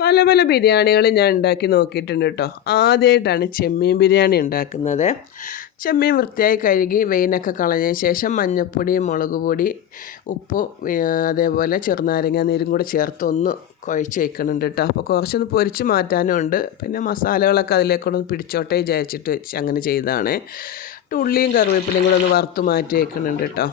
പല പല ബിരിയാണികൾ ഞാൻ ഉണ്ടാക്കി നോക്കിയിട്ടുണ്ട് കേട്ടോ. ആദ്യമായിട്ടാണ് ചെമ്മീൻ ബിരിയാണി ഉണ്ടാക്കുന്നത്. ചെമ്മീൻ വൃത്തിയായി കഴുകി വെയിനൊക്കെ കളഞ്ഞതിന് ശേഷം മഞ്ഞൾപ്പൊടി, മുളക് പൊടി, ഉപ്പ്, അതേപോലെ ചെറുനാരങ്ങ നീരും കൂടെ ചേർത്ത് ഒന്ന് കുഴച്ച് വയ്ക്കുന്നുണ്ട് കേട്ടോ. അപ്പോൾ കുറച്ചൊന്ന് പൊരിച്ച് മാറ്റാനും ഉണ്ട്. പിന്നെ മസാലകളൊക്കെ അതിലേക്കൊന്ന് പിടിച്ചോട്ടെ വിചാരിച്ചിട്ട് അങ്ങനെ ചെയ്തതാണ്. ഉള്ളിയും കറിവേപ്പിലയും കൂടെ ഒന്ന് വറുത്ത് മാറ്റി വയ്ക്കുന്നുണ്ട് കേട്ടോ.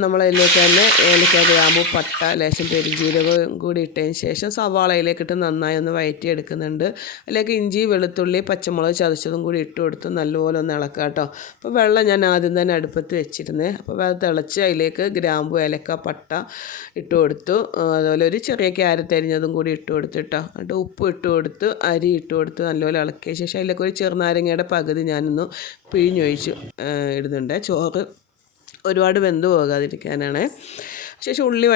നമ്മളതിലേക്ക് തന്നെ ഏലക്ക, ഗ്രാമ്പു, പട്ട, ലേശം പെരുംജീരകവും കൂടി ഇട്ടതിന് ശേഷം സവാളയിലേക്കിട്ട് നന്നായി ഒന്ന് വഴറ്റിയെടുക്കുന്നുണ്ട്. അതിലേക്ക് ഇഞ്ചി, വെളുത്തുള്ളി, പച്ചമുളക് ചതച്ചതും കൂടി ഇട്ട് കൊടുത്ത് നല്ലപോലെ ഒന്ന് ഇളക്കാം കേട്ടോ. അപ്പോൾ വെള്ളം ഞാൻ ആദ്യം തന്നെ അടുപ്പത്ത് വെച്ചിരുന്നേ. അപ്പോൾ അത് തിളച്ച് അതിലേക്ക് ഗ്രാമ്പു, ഏലക്ക, പട്ട ഇട്ട് കൊടുത്തു. അതുപോലെ ഒരു ചെറിയ ക്യാരറ്റ് അരിഞ്ഞതും കൂടി ഇട്ട് കൊടുത്തിട്ടോ. എന്നിട്ട് ഉപ്പ് ഇട്ട് കൊടുത്ത് അരി ഇട്ട് കൊടുത്ത് നല്ലപോലെ ഇളക്കിയ ശേഷം അതിലേക്ക് ഒരു ചെറുനാരങ്ങയുടെ പകുതി ഞാനൊന്ന് പിഴിഞ്ഞൊഴിച്ച് ഇടുന്നുണ്ട്. ചോറ് ഒരുപാട് വെന്ത് പോകാതിരിക്കാനാണ്. ശേഷം ഉള്ളി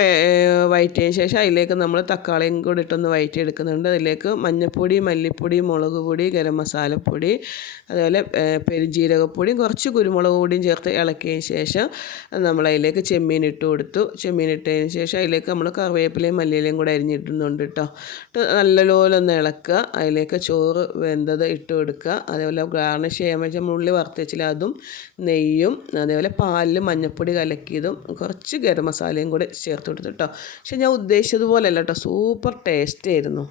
വഴറ്റിയതിന് ശേഷം അതിലേക്ക് നമ്മൾ തക്കാളിയും കൂടി ഇട്ടൊന്ന് വഴറ്റിയെടുക്കുന്നുണ്ട്. അതിലേക്ക് മഞ്ഞൾപ്പൊടി, മല്ലിപ്പൊടി, മുളക് പൊടി, ഗരം മസാലപ്പൊടി, അതുപോലെ പെരുംജീരകപ്പൊടിയും കുറച്ച് കുരുമുളക് പൊടിയും ചേർത്ത് ഇളക്കിയതിന് ശേഷം നമ്മളതിലേക്ക് ചെമ്മീൻ ഇട്ട് കൊടുത്തു. ചെമ്മീൻ ഇട്ടതിന് ശേഷം അതിലേക്ക് നമ്മൾ കറിവേപ്പിലയും മല്ലിയിലയും കൂടെ അരിഞ്ഞിടുന്നുണ്ട് കേട്ടോ. നല്ലപോലെ ഒന്ന് ഇളക്കുക. അതിലേക്ക് ചോറ് വെന്തത് ഇട്ട് കൊടുക്കുക. അതേപോലെ ഗാർണിഷ് ചെയ്യാൻ വെച്ചാൽ നമ്മൾ ഉള്ളി വറുത്ത് വെച്ചില്ല അതും, നെയ്യും, അതേപോലെ പാലിൽ മഞ്ഞൾപ്പൊടി കലക്കിയതും കുറച്ച് ഗരം മസാലയും കൂടെ ചേർത്ത് കൊടുത്തു കേട്ടോ. പക്ഷെ ഞാൻ ഉദ്ദേശിച്ചതുപോലെ അല്ല കേട്ടോ, സൂപ്പർ ടേസ്റ്റ് ആയിരുന്നു.